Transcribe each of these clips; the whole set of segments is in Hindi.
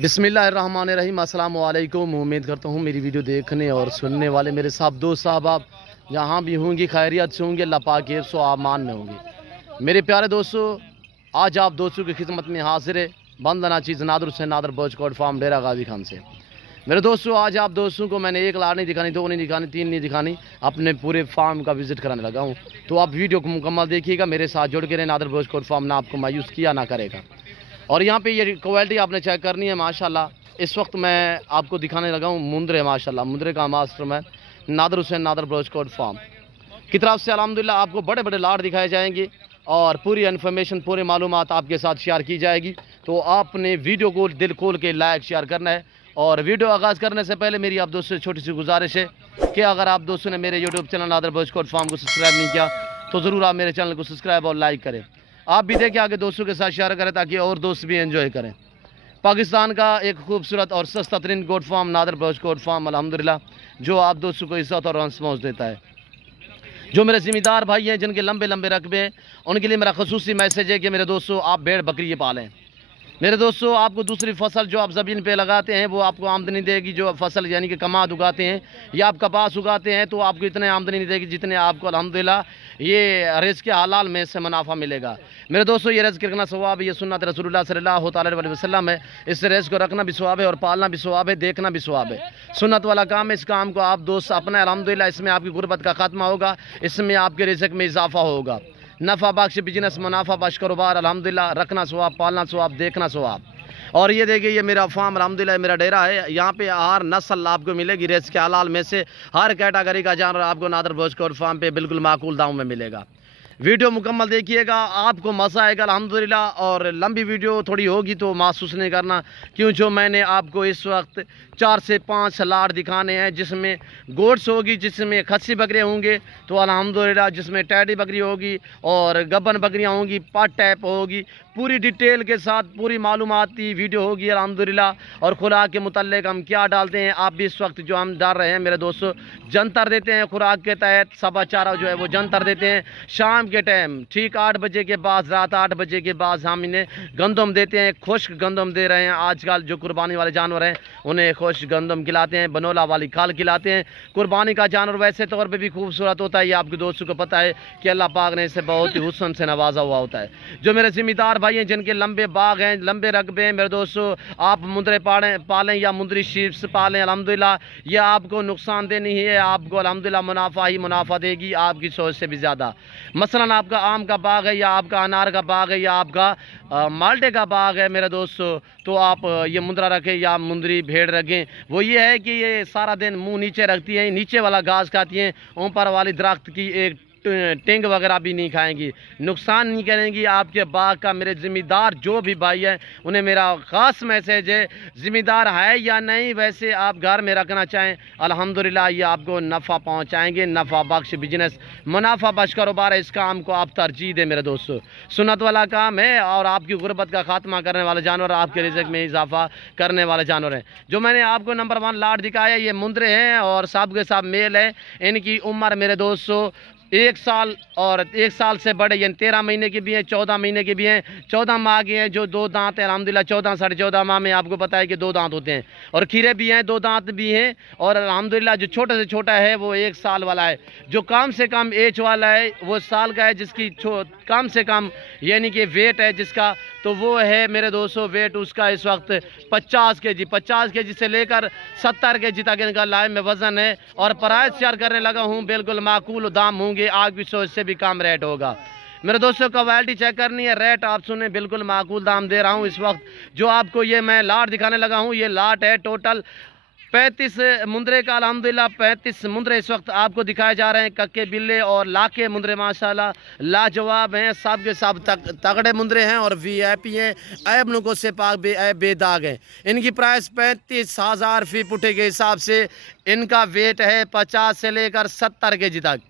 बिस्मिल्लाहिर्रहमानिर्रहीम। अस्सलाम वालेकुम। उम्मीद करता हूँ मेरी वीडियो देखने और सुनने वाले मेरे साहब दोस्त साहब आप जहाँ भी होंगे खैरियत से होंगे, अल्लाह पाक के सो आमान में होंगे। मेरे प्यारे दोस्तों, आज आप दोस्तों की खिदमत में हाजिर है बंदना चीज़ नादर हुसैन नादर बर्च कोट फार्म डेरा गाजी खान से। मेरे दोस्तों, आज आप दोस्तों को मैंने एक लाड़ नहीं दिखानी, दो नहीं दिखानी, तीन नहीं दिखानी, अपने पूरे फार्म का विजिट कराने लगा हूँ। तो आप वीडियो को मुकम्मल देखिएगा, मेरे साथ जुड़ के रहे। नादर बर्च कोट फार्म ना आपको मायूस किया ना करेगा। और यहाँ पे ये क्वालिटी आपने चेक करनी है। माशाल्लाह इस वक्त मैं आपको दिखाने लगा हूँ मुंद्रे। माशाल्लाह मुंद्रे का मास्टर मैन नादर हुसैन नादर बर्च कोट फार्म की तरफ से अल्हम्दुलिल्लाह आपको बड़े बड़े लाड़ दिखाए जाएंगे और पूरी इन्फॉर्मेशन पूरी मालूमात आपके साथ शेयर की जाएगी। तो आपने वीडियो को दिल खोल के लाइक शेयर करना है। और वीडियो आगाज़ करने से पहले मेरी आप दोस्तों से छोटी सी गुजारिश है कि अगर आप दोस्तों ने मेरे यूट्यूब चैनल नादर बर्च कोट फार्म को सब्सक्राइब नहीं किया तो ज़रूर आप मेरे चैनल को सब्सक्राइब और लाइक करें। आप भी देखें, आगे दोस्तों के साथ शेयर करें ताकि और दोस्त भी एंजॉय करें। पाकिस्तान का एक खूबसूरत और सस्ता तरीन गोट फार्म नादर बर्च कोट फार्म अल्हम्दुलिल्लाह, जो आप दोस्तों को इज्जत और रिस्पॉन्स देता है। जो मेरे ज़िम्मेदार भाई हैं जिनके लंबे लंबे रकबे हैं, उनके लिए मेरा खसूसी मैसेज है कि मेरे दोस्तों आप भेड़ बकरी पालें। मेरे दोस्तों, आपको दूसरी फसल जो आप ज़मीन पे लगाते हैं वो आपको आमदनी देगी। जो फसल यानी कि कमाद उगाते हैं या आप कपास उगाते हैं तो आपको इतने आमदनी नहीं देगी जितने आपको अल्हम्दुलिल्लाह ये रिज़्क़ के हलाल में से मुनाफा मिलेगा। मेरे दोस्तों, ये रिज़्क़ रखना सवाब है, ये सुन्नत रसूलुल्लाह सल्लल्लाहु अलैहि वसल्लम है। इस रिज़्क़ को रखना भी सवाब है और पालना भी सवाब है, देखना भी सवाब है। सुन्नत वाला काम है। इस काम को आप दोस्त अपना अल्हम्दुलिल्लाह, इसमें आपकी गुर्बत का खात्मा होगा, इसमें आपके रिज़्क़ में इजाफा होगा। नफ़ा बख्श बिजनेस, मुनाफा बख्श कारोबार अल्हम्दुलिल्लाह, रखना सवाब, पालना सवाब, देखना सवाब। और ये देखिए, ये मेरा फार्म अल्हम्दुलिल्लाह मेरा डेरा है। यहाँ पे हर नस्ल आपको मिलेगी रिज़्क़ के हलाल में से। हर कैटेगरी का जानवर आपको नादर बर्च कोट फार्म पे बिल्कुल माकूल दाम में मिलेगा। वीडियो मुकम्मल देखिएगा, आपको मज़ा आएगा अल्हम्दुलिल्लाह। और लंबी वीडियो थोड़ी होगी तो महसूस नहीं करना, क्यों जो मैंने आपको इस वक्त 4 से 5 लाड़ दिखाने हैं, जिसमें गोट्स होगी, जिसमें खस्सी बकरियाँ होंगे तो अल्हम्दुलिल्लाह, जिसमें टैडी बकरी होगी और गब्बन बकरियाँ होंगी, पाट टाइप होगी, पूरी डिटेल के साथ पूरी मालूमाती वीडियो होगी अल्हम्दुलिल्लाह। और खुराक के मुतल्लिक हम क्या डालते हैं, आप भी इस वक्त जो हम डाल रहे हैं मेरे दोस्तों, जंतर देते हैं खुराक के तहत। सबा चारा जो है वो जंतर देते हैं शाम के टाइम, ठीक 8 बजे के बाद, रात 8 बजे के बाद हम इन्हें गंदम देते हैं। खुश्क गंदम दे रहे हैं आजकल। जो कुर्बानी वाले जानवर हैं उन्हें खुश्क गंदम खिलाते हैं, बनोला वाली खाल खिलाते हैं। कुर्बानी का जानवर वैसे तौर पर भी खूबसूरत होता है, ये आपके दोस्तों को पता है कि अल्लाह पाक ने इसे बहुत ही हुस्न से नवाजा हुआ होता है। जो मेरे ज़िम्मेदार भाई हैं जिनके लंबे बाग हैं, लंबे रकबे हैं, मेरे दोस्तों आप मुंदरे पालें या मुंदरी शीप्स पालें अल्हम्दुलिल्लाह, ये आपको नुकसान दे नहीं है, आपको अल्हम्दुलिल्लाह मुनाफा ही मुनाफा देगी, आपकी सोच से भी ज़्यादा। मसलन आपका आम का बाग है या आपका अनार का बाग है या आपका माल्टे का बाग है मेरे दोस्तों, तो आप ये मुंदरा रखें या मुंदरी भेड़ रखें। वो ये है कि ये सारा दिन मुंह नीचे रखती हैं, नीचे वाला घास खाती हैं, ऊपर वाली दरख्त की एक टेंग वगैरह भी नहीं खाएंगी, नुकसान नहीं करेंगी आपके बाग का। मेरे ज़िम्मेदार जो भी भाई हैं उन्हें मेरा ख़ास मैसेज है, ज़िम्मेदार है या नहीं वैसे आप घर में रखना चाहें अल्हम्दुलिल्लाह ये आपको नफ़ा पहुंचाएंगे। नफ़ा बख्श बिजनेस, मुनाफा बख्श कारोबार है, इस काम को आप तरजीह दें मेरे दोस्तों। सुन्नत वाला काम है और आपकी गुर्बत का खात्मा करने वाले जानवर, आपके रिज़्क़ में इजाफा करने वाले जानवर हैं। जो मैंने आपको नंबर 1 लाड़ दिखाया ये मुंदरे हैं और सब के सब मेल हैं। इनकी उम्र मेरे दोस्तों 1 साल और 1 साल से बड़े, यानी 13 महीने के भी हैं, 14 महीने के भी हैं, 14 माह के हैं। जो 2 दांत हैं अल्हम्दुलिल्लाह, 14 साढ़े 14 माह में आपको पता है कि 2 दांत होते हैं। और खीरे भी हैं, 2 दांत भी हैं। और अल्हम्दुलिल्लाह जो छोटे से छोटा है वो 1 साल वाला है। जो कम से कम एज वाला है वो साल का है, जिसकी कम से कम यानी कि वेट है जिसका, तो वो है मेरे दोस्तों वेट उसका इस वक्त 50 kg, 50 kg से लेकर 70 kg तक इनका लाइव में वज़न है। और प्राइस शेयर करने लगा हूँ, बिल्कुल माकूल दाम होंगे, आग भी सोच से भी कम रेट होगा। मेरे दोस्तों क्वालिटी चेक करनी है, रेट आप सुने, बिल्कुल माकूल दाम दे रहा हूँ इस वक्त। जो आपको ये मैं लाट दिखाने लगा हूँ, ये लाट है टोटल 35 मुंदरे का अल्हम्दुलिल्लाह। 35 मुंदरे इस वक्त आपको दिखाए जा रहे हैं, कक्के बिल्ले और लाके मुंदरे माशाल्लाह लाजवाब हैं। सब के सब तगड़े मुंदरे हैं और VIP हैं, ऐब नुको से पाक बेदाग हैं। इनकी प्राइस 35,000 फी पुठे के हिसाब से इनका वेट है 50 से लेकर 70 kg तक।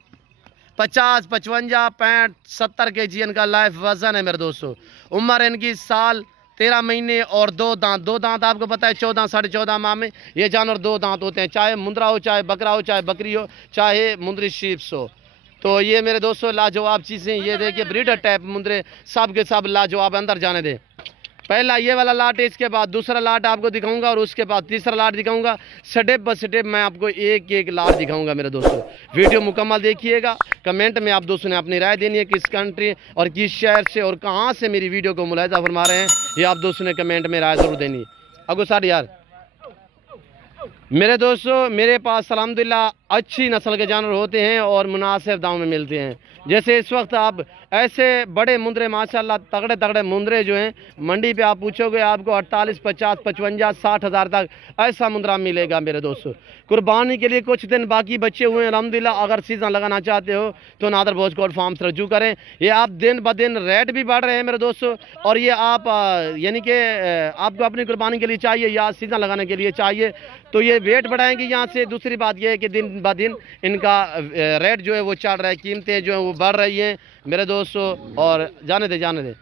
50, 55, 65, 70 kg इनका लाइफ वज़न है मेरे दोस्तों। उम्र इनकी साल 13 महीने और 2 दांत। 2 दांत आपको पता है 14 साढ़े 14 माह में ये जानवर 2 दांत होते हैं, चाहे मुंदरा हो, चाहे बकरा हो, चाहे बकरी हो, चाहे मुंदरी शीप्स हो। तो ये मेरे दोस्तों लाजवाब चीज़ें, ये देखिए ब्रीडर टाइप मुंदरे सब के सब लाजवाब। अंदर जाने दें, पहला ये वाला लाट है, इसके बाद दूसरा लाट आपको दिखाऊंगा और उसके बाद तीसरा लाट दिखाऊंगा। स्टेप बाय स्टेप मैं आपको एक एक लाट दिखाऊंगा मेरे दोस्तों। वीडियो मुकम्मल देखिएगा। कमेंट में आप दोस्तों ने अपनी राय देनी है, किस कंट्री और किस शहर से और कहाँ से मेरी वीडियो को मुलाहिजा फरमा रहे हैं, ये आप दोस्तों ने कमेंट में राय ज़रूर देनी है। अगो साठ यार मेरे दोस्तों, मेरे पास अल्हम्दुलिल्लाह अच्छी नस्ल के जानवर होते हैं और मुनासिब दाम में मिलते हैं। जैसे इस वक्त आप ऐसे बड़े मुंदरे माशाल्लाह तगड़े तगड़े मुंदरे जो हैं मंडी पे आप पूछोगे आपको 48, 50, 55, 60 हज़ार तक ऐसा मुंदरा मिलेगा मेरे दोस्तों। कुर्बानी के लिए कुछ दिन बाकी बचे हुए हैं अल्हम्दुलिल्लाह। अगर सीज़न लगाना चाहते हो तो नादर भोज कोट फार्म से रजू करें। ये आप दिन ब दिन रेट भी बढ़ रहे हैं मेरे दोस्तों, और ये आप यानी कि आपको अपनी कुर्बानी के लिए चाहिए या सीज़न लगाने के लिए चाहिए तो ये वेट बढ़ाएंगे यहाँ से। दूसरी बात यह है कि दिन ब दिन इनका रेट जो है वो चढ़ रहा है, कीमतें जो है वो बढ़ रही हैं मेरे दोस्तों। और जाने दे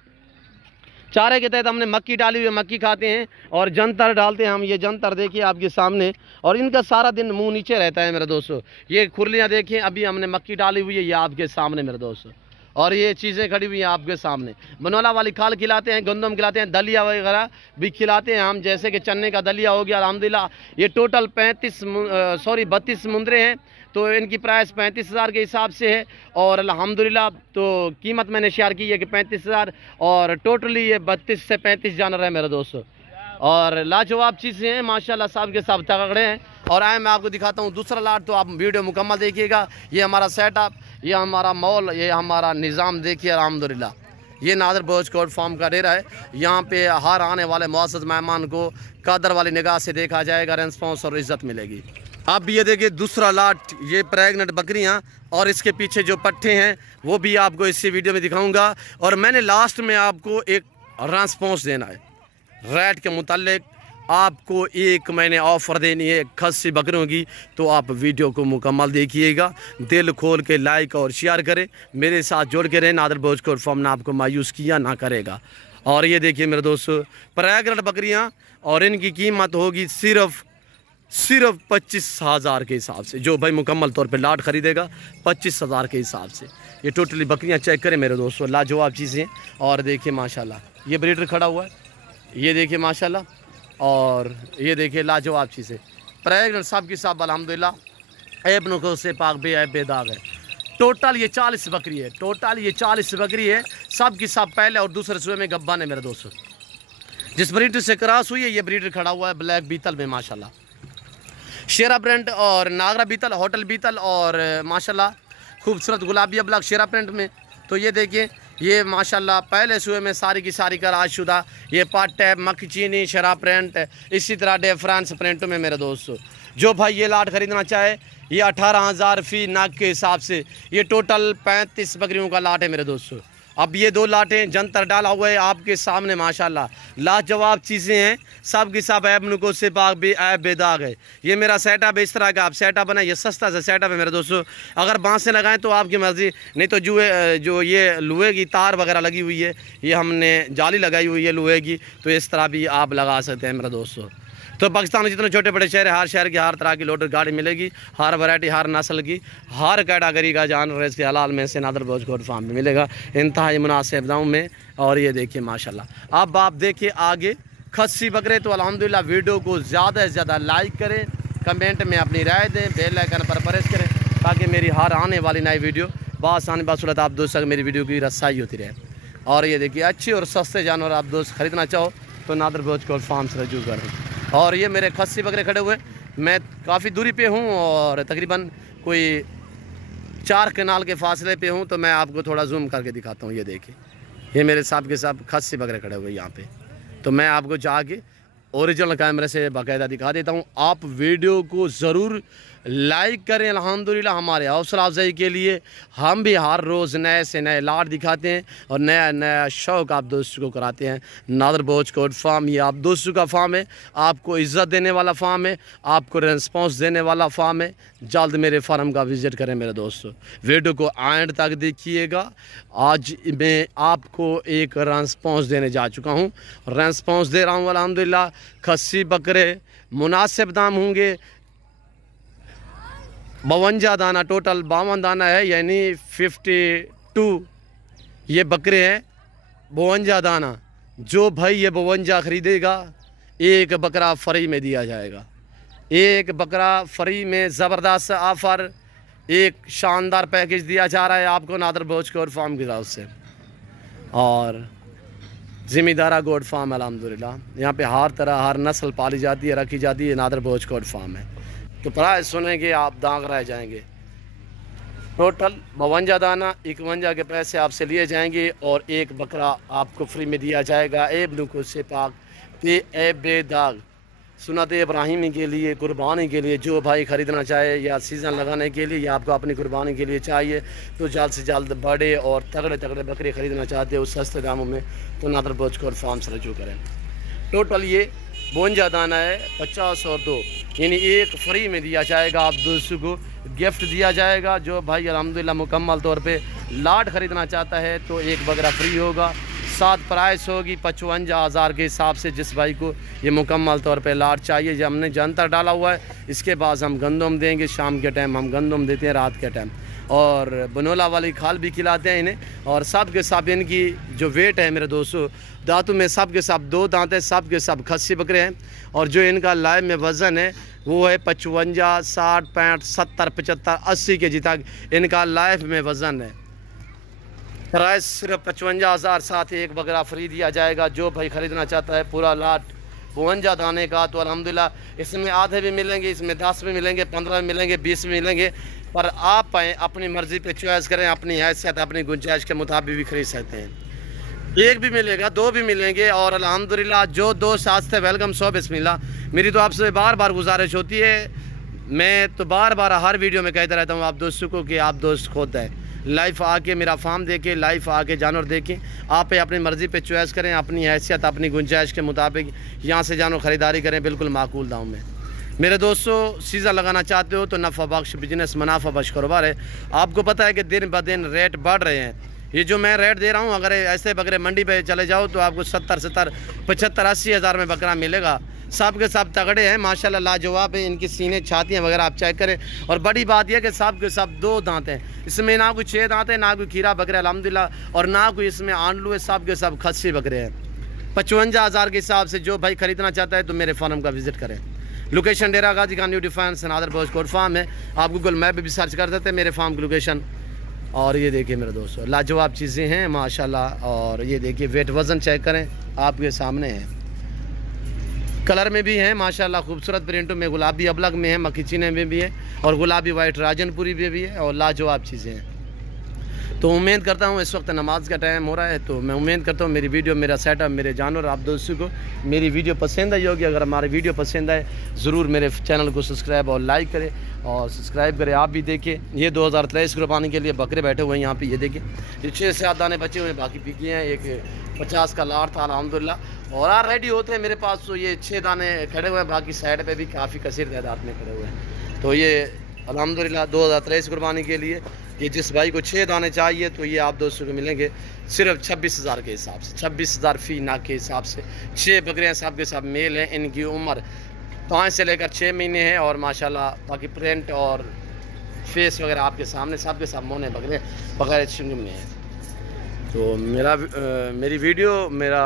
चारे के तहत हमने मक्की डाली हुई है, मक्की खाते हैं और जंतर डालते हैं हम। ये जंतर देखिए आपके सामने, और इनका सारा दिन मुंह नीचे रहता है मेरे दोस्तों। ये खुरलियाँ देखिए, अभी हमने मक्की डाली हुई है, ये आपके सामने मेरे दोस्तों। और ये चीज़ें खड़ी हुई हैं आपके सामने। बनोला वाली खाल खिलाते हैं, गंदम खिलाते हैं, दलिया वगैरह भी खिलाते हैं हम, जैसे कि चने का दलिया हो गया अल्हम्दुलिल्लाह। ये टोटल 32 मुंदरे हैं, तो इनकी प्राइस 35,000 के हिसाब से है। और अल्हम्दुलिल्लाह तो कीमत मैंने शेयर की है कि 35,000, और टोटली ये 32 से 35 जानवर है मेरे दोस्तों। और लाजवाब चीज़ें हैं माशाल्लाह, सब के सब तगड़े हैं। और आए मैं आपको दिखाता हूँ दूसरा लाट, तो आप वीडियो मुकम्मल देखिएगा। ये हमारा सेटअप, ये हमारा मॉल, ये हमारा निज़ाम देखिए अल्हम्दुलिल्लाह। ये नादर भोज कोट फार्म का डेरा है। यहाँ पे हर आने वाले मुअज़्ज़ज़ मेहमान को कदर वाली निगाह से देखा जाएगा, रेस्पॉन्स और इज़्ज़त मिलेगी। अब ये देखिए दूसरा लाट, ये प्रेग्नेंट बकरियाँ, और इसके पीछे जो पट्टे हैं वो भी आपको इसी वीडियो में दिखाऊंगा। और मैंने लास्ट में आपको एक रेस्पॉन्स देना है रेट के मुतालिक। आपको एक मैंने ऑफ़र देनी है खस्सी बकरियों की, तो आप वीडियो को मुकम्मल देखिएगा, दिल खोल के लाइक और शेयर करें, मेरे साथ जुड़ के रहें। नादर भोज कोट फार्म ने आपको मायूस किया ना करेगा। और ये देखिए मेरे दोस्तों प्रेग्नेंट बकरियाँ, और इनकी कीमत होगी सिर्फ 25,000 के हिसाब से। जो भाई मुकम्मल तौर पे लाट ख़रीदेगा 25,000 के हिसाब से। ये टोटली बकरियां चेक करें मेरे दोस्तों, लाजवाब चीज़ें। और देखिए माशाल्लाह ये ब्रीडर खड़ा हुआ है, ये देखिए माशाल्लाह, और ये देखिए लाजवाब चीज़ें प्रेग्नेंट सब की सब अल्हम्दुलिल्लाह ऐब नुको से पाक बेदाग है। टोटल ये 40 बकरी है, टोटल ये 40 बकरी है, सब की सब पहले और दूसरे सूबे में गब्बान है मेरे दोस्तों। जिस ब्रीडर से क्रॉस हुई है ये ब्रीडर खड़ा हुआ है ब्लैक बीतल में माशाल्लाह, शेरा प्रिंट और नागरा बीतल, होटल बीतल, और माशाल्लाह खूबसूरत गुलाबी ब्लैक शेरा प्रिंट में। तो ये देखिए ये माशाल्लाह पहले सूबे में सारी की सारी कराशुदा, ये पाट टैप, मक्खीचीनी, शेरा प्रिंट, इसी तरह डिफरेंस प्रिंटों में मेरे दोस्तों। जो भाई ये लाट ख़रीदना चाहे ये 18,000 फ़ी नाक के हिसाब से, ये टोटल 35 बकरियों का लाट है मेरे दोस्तों। अब ये 2 लाटें जंतर डाला हुआ है आपके सामने माशाल्लाह, लाजवाब चीज़ें हैं, सब की सब ऐब नुको से पाक भी ऐब बेदाग है। ये मेरा सेटअप इस तरह का आप सेटअप बनाए, ये सस्ता सा सेटअप है मेरे दोस्तों। अगर बांस से लगाएं तो आपकी मर्ज़ी, नहीं तो जो ये लोहे की तार वगैरह लगी हुई है, ये हमने जाली लगाई हुई है लोहे की, तो इस तरह भी आप लगा सकते हैं मेरे दोस्तों। तो पाकिस्तान में जितने छोटे बड़े शहर है, हर शहर की हर तरह की लोडर गाड़ी मिलेगी, हर वैरायटी, हर नस्ल की, हर कैटेगरी का जानवर इसके हलाल में से नादर भोज कोट फार्म में मिलेगा इंतहाई मुनासिब दाम में। और ये देखिए माशाल्लाह। अब आप देखिए आगे खस्सी बकरे, तो अल्हम्दुलिल्लाह वीडियो को ज़्यादा से ज़्यादा लाइक करें, कमेंट में अपनी राय दें, बेल आइकन पर प्रेस करें, ताकि मेरी हर आने वाली नई वीडियो बासानी बासूलत आप दोस्तों मेरी वीडियो की रसाई होती रहे। और ये देखिए अच्छे और सस्ते जानवर आप दोस्त ख़रीदना चाहो तो नादर भोज कोट फार्म से रजू करें। और ये मेरे खस्सी बकरे खड़े हुए, मैं काफ़ी दूरी पे हूँ और तकरीबन कोई 4 कनाल के फासले पे हूँ, तो मैं आपको थोड़ा जूम करके दिखाता हूँ। ये देखिए ये मेरे साहब के साथ खस्सी बकरे खड़े हुए यहाँ पे, तो मैं आपको जाके ओरिजिनल कैमरे से बाकायदा दिखा देता हूँ। आप वीडियो को ज़रूर लाइक करें। अल्हम्दुलिल्लाह हमारे हौसला अफजाई के लिए हम भी हर रोज़ नए से नए लाट दिखाते हैं और नया नया शौक़ आप दोस्तों को कराते हैं। नादर भोज कोट फार्म ये आप दोस्तों का फार्म है, आपको इज़्ज़त देने वाला फार्म है, आपको रेस्पॉन्स देने वाला फार्म है। जल्द मेरे फार्म का विज़िट करें मेरे दोस्तों, वीडियो को एंड तक देखिएगा। आज मैं आपको एक रेस्पॉन्स देने जा चुका हूँ, रेस्पॉन्स दे रहा हूँ अल्हम्दुलिल्लाह। खस्सी बकरे मुनासिब दाम होंगे, 52 दाना, टोटल 52 दाना है, यानी 52 ये बकरे हैं, 52 दाना। जो भाई ये 52 खरीदेगा एक बकरा फ्री में दिया जाएगा। एक बकरा फ्री में ज़बरदस्त ऑफ़र, एक शानदार पैकेज दिया जा रहा है आपको नादर भोज गोट फार्म की तरफ से। और ज़िम्मेदारा गोट फार्म अल्हम्दुलिल्लाह यहाँ पे हर तरह हर नस्ल पाली जाती है, रखी जाती है, नादर भोज गोट फार्म है। तो प्राइस सुनेंगे आप दांग रह जाएंगे। टोटल 52 दाना 51 के पैसे आपसे लिए जाएंगे और एक बकरा आपको फ्री में दिया जाएगा। एब नुकुस से पाक पे ए बेदाग सुन्नत इब्राहिमी के लिए, कुर्बानी के लिए जो भाई ख़रीदना चाहे या सीज़न लगाने के लिए या आपको अपनी कुर्बानी के लिए चाहिए तो जल्द से जल्द बड़े और तगड़े तगड़े बकरे ख़रीदना चाहते हो सस्ते दामों में तो नादर भोज गोट फार्म से रजू करें। टोटल ये 52 दाना है, 50 और 2 यानी एक फ्री में दिया जाएगा। आप दोस्तों को गिफ्ट दिया जाएगा। जो भाई अल्हम्दुलिल्लाह मुकम्मल तौर पे लाट ख़रीदना चाहता है तो एक बकरा फ्री होगा। साथ प्राइस होगी 55,000 के हिसाब से। जिस भाई को ये मुकम्मल तौर पे लाट चाहिए, जो हमने जंतर डाला हुआ है, इसके बाद हम गंदम देंगे। शाम के टाइम हम गंदम देते हैं, रात के टाइम, और बनोला वाली खाल भी खिलाते हैं इन्हें। और सब के सब इनकी जो वेट है मेरे दोस्तों, दांतों में सब के सब 2 दांत हैं, सब के सब खस्सी बकरे हैं। और जो इनका लाइव में वज़न है वो है 55, 60, 65, 70, 75, 80 के जी तक इनका लाइफ में वज़न है। प्राइस सिर्फ 55,000, साथ ही एक बकरा फ्री दिया जाएगा। जो भाई ख़रीदना चाहता है पूरा लाट 52 दाने का तो अल्हम्दुलिल्लाह इसमें आधे भी मिलेंगे, इसमें 10 भी मिलेंगे, 15 भी मिलेंगे, 20 भी मिलेंगे। पर आप आएँ अपनी मर्ज़ी पे चॉइस करें, अपनी हैसियत अपनी गुंजाइश के मुताबिक भी खरीद सकते हैं। एक भी मिलेगा, 2 भी मिलेंगे। और अल्हम्दुलिल्लाह जो दोस्त आज से वेलकम, सो बिस्मिल्लाह। मेरी तो आपसे बार बार गुजारिश होती है, मैं तो बार बार हर वीडियो में कहता रहता हूँ आप दोस्तों को कि आप दोस्त खुद है लाइफ आके मेरा फार्म देखें, लाइफ आके जानवर देखें, आप अपनी मर्ज़ी पे चॉइस करें, अपनी हैसियत अपनी गुंजाइश के मुताबिक यहाँ से जानवर ख़रीदारी करें बिल्कुल माकूल दाम में। मेरे दोस्तों सीज़न लगाना चाहते हो तो नफ़ा बख्श बिजनेस, मुनाफा बख्श कारोबार है। आपको पता है कि दिन ब दिन रेट बढ़ रहे हैं। ये जो मैं रेट दे रहा हूँ, अगर ऐसे बकरे मंडी पे चले जाओ तो आपको 70, 75, 80 हज़ार में बकरा मिलेगा। सब के सब तगड़े हैं माशाल्लाह, लाजवाब है। इनकी सीने छातियाँ वगैरह आप चेक करें। और बड़ी बात यह कि सब के सब 2 दांत हैं, इसमें ना कोई 6 दांत है, ना कोई खीरा बकरे अल्हम्दुलिल्लाह, और ना कोई इसमें आंडलू है। सब के सब खस्सी बकरे हैं। 55,000 के हिसाब से जो भाई ख़रीदना चाहता है तो मेरे फार्म का विज़िट करें। लोकेशन डेरा गाजी खान न्यू डिफेंस नादर भोज गोट फार्म है। आप गूगल मैप भी सर्च कर सकते हैं मेरे फार्म की लोकेशन। और ये देखिए मेरे दोस्तों लाजवाब चीज़ें हैं माशाल्लाह। और ये देखिए वेट वज़न चेक करें, आपके सामने है। कलर में भी हैं माशाल्लाह, खूबसूरत प्रिंटों में, गुलाबी अबलग में है, मक्खी चीने में भी है, और गुलाबी वाइट राजनपुरी में भी है, और लाजवाब चीज़ें हैं। तो उम्मीद करता हूँ इस वक्त नमाज का टाइम हो रहा है, तो मैं उम्मीद करता हूँ मेरी वीडियो, मेरा सेटअप, मेरे जानवर आप दोस्तों को मेरी वीडियो पसंद आई होगी। अगर हमारी वीडियो पसंद आए ज़रूर मेरे चैनल को सब्सक्राइब और लाइक करें और सब्सक्राइब करें। आप भी देखिए ये 2023 कुर्बानी के लिए बकरे बैठे हुए हैं यहाँ पे। ये देखिए ये 6 से 7 दाने बचे हुए हैं, बाकी बिके हैं। एक 50 का लाट था अल्हम्दुलिल्लाह, और रेडी होते हैं मेरे पास। तो ये 6 दाने खड़े हुए हैं, बाकी साइड पे भी काफ़ी कसीर तादाद में खड़े हुए हैं। तो ये अल्हम्दुलिल्लाह 2023 कुर्बानी के लिए ये जिस भाई को 6 दाने चाहिए तो ये आप दोस्तों को मिलेंगे सिर्फ 26,000 के हिसाब से, 26,000 फ़ी नाक के हिसाब से। 6 बकरे हैं, सब के सब मेल हैं। इनकी उम्र 5 से लेकर 6 महीने है। और माशाल्लाह बाकी प्रिंट और फेस वगैरह आपके सामने, सब के सब मोने बकरे बगैर चुंग में हैं। तो मेरी वीडियो, मेरा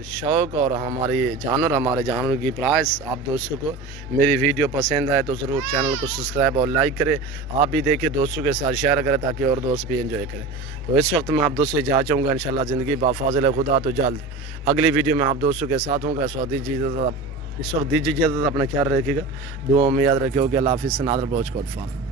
शौक़ और हमारे जानवर की प्राइस आप दोस्तों को मेरी वीडियो पसंद आए तो ज़रूर चैनल को सब्सक्राइब और लाइक करें। आप भी देखिए, दोस्तों के साथ शेयर करें ताकि और दोस्त भी एंजॉय करें। तो इस वक्त मैं आप दोस्तों से जा चाहूँगा इंशाल्लाह ज़िंदगी बाफाज़िल खुदा तो जल्द अगली वीडियो में आप दोस्तों के साथ होंगे। इस वक्त दीजिए इजाज़त, अपना ख्याल रखिएगा, दुआ में याद रखिएगा। अल्लाह हाफ़िज़। नादर भोज गोट फार्म।